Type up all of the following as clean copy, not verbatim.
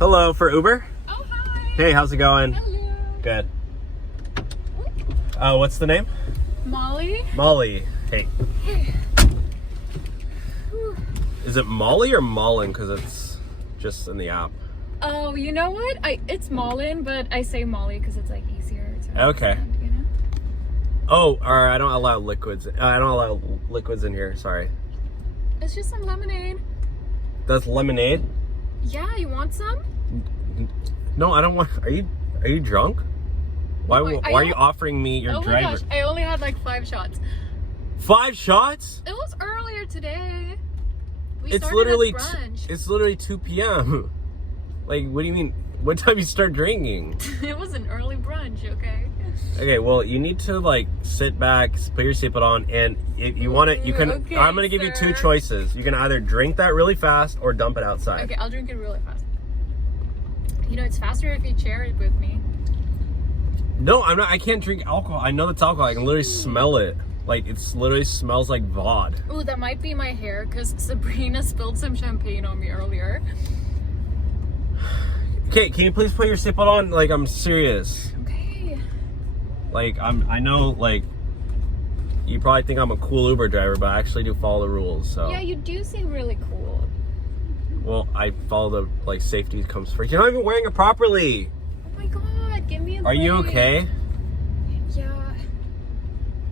Hello, for Uber? Oh, hi. Hey, how's it going? Hello. Good. What's the name? Molly. Molly. Hey. Hey. Is it Molly or Mullen? Because it's just in the app. Oh, you know what? It's Mullen, but I say Molly because it's like easier to Okay. understand, you know? Oh, alright, I don't allow liquids. I don't allow liquids in here, sorry. It's just some lemonade. That's lemonade? Yeah, you want some? No, I don't want. Are you drunk? Why are you offering me your driver? Oh my gosh, I only had like 5 shots. 5 shots? It was earlier today. We It's started literally at brunch. it's literally 2 p.m. Like, what do you mean? What time you start drinking? It was an early brunch, okay? Okay, well, you need to like sit back, put your seatbelt on, and if you want it, you can. Okay, I'm gonna give you 2 sir. choices. You can either drink that really fast or dump it outside. Okay, I'll drink it really fast. You know, it's faster if you share it with me. No, I'm not. I can't drink alcohol. I know that's alcohol. I can literally smell it. Like, it's literally smells like vod. Ooh, that might be my hair because Sabrina spilled some champagne on me earlier. Okay, can you please put your seatbelt on? Like, I'm serious. Okay. Like, I know, like, you probably think I'm a cool Uber driver, but I actually do follow the rules, so. Yeah, you do seem really cool. Well, I follow the, like, safety comes first. You're not even wearing it properly. Oh my god, give me a Are you break. okay? Yeah.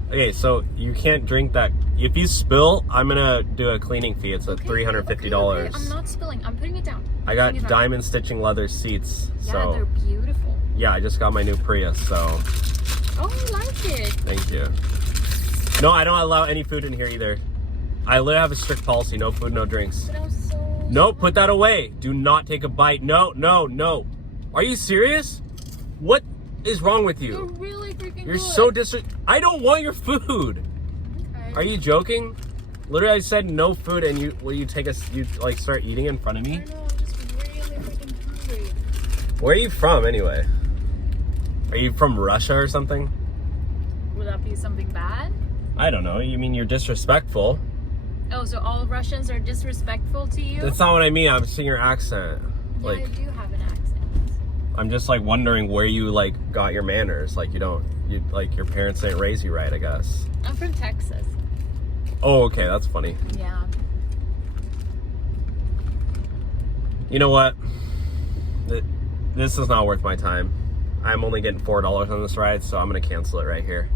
Okay, so you can't drink that. If you spill, I'm gonna do a cleaning fee. It's $350. Okay, I'm not spilling. I'm putting it down. I got diamond stitching leather seats, Yeah, so. they're beautiful. Yeah, I just got my new Prius, so. Oh, I like it. Thank you. No, I don't allow any food in here either. I literally have a strict policy, no food, no drinks. But I was so... No, put that away. Do not take a bite. No, no, no. Are you serious? What is wrong with You're you? really freaking You're good. so I don't want your food. Okay. Are you joking? Literally, I said no food, and you like start eating in front of I me? know, I'm just really freaking hungry. Where are you from anyway? Are you from Russia or something? Would that be something bad? I don't know. You mean you're disrespectful? Oh, so all Russians are disrespectful to you? That's not what I mean. I'm seeing your accent. Yeah, Like, I do have an accent. I'm just like wondering where you like got your manners. Like you like your parents didn't raise you right, I guess. I'm from Texas. Oh, okay, that's funny. Yeah. You know what? This is not worth my time. I'm only getting $4 on this ride, so I'm gonna cancel it right here.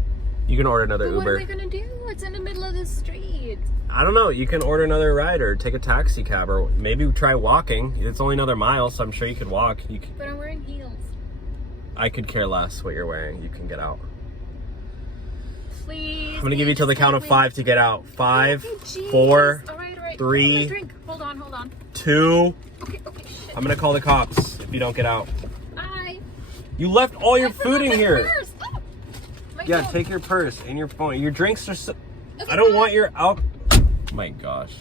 You can order another But Uber. what are we gonna do? It's in the middle of the street. I don't know. You can order another ride or take a taxi cab or maybe try walking. It's only another mile, so I'm sure you could walk. But I'm wearing heels. I could care less what you're wearing. You can get out. Please. I'm gonna give you till the count of 5 to get out. 5, Okay, 4, all right. 3, Hold on, drink. Hold on. 2. Okay, shit. I'm gonna call the cops if you don't get out. Bye. You left all your I food forgot in my here. purse. Oh, my Yeah, phone. take your purse and your phone. Your drinks are so... It's I don't fine. want your Oh my gosh.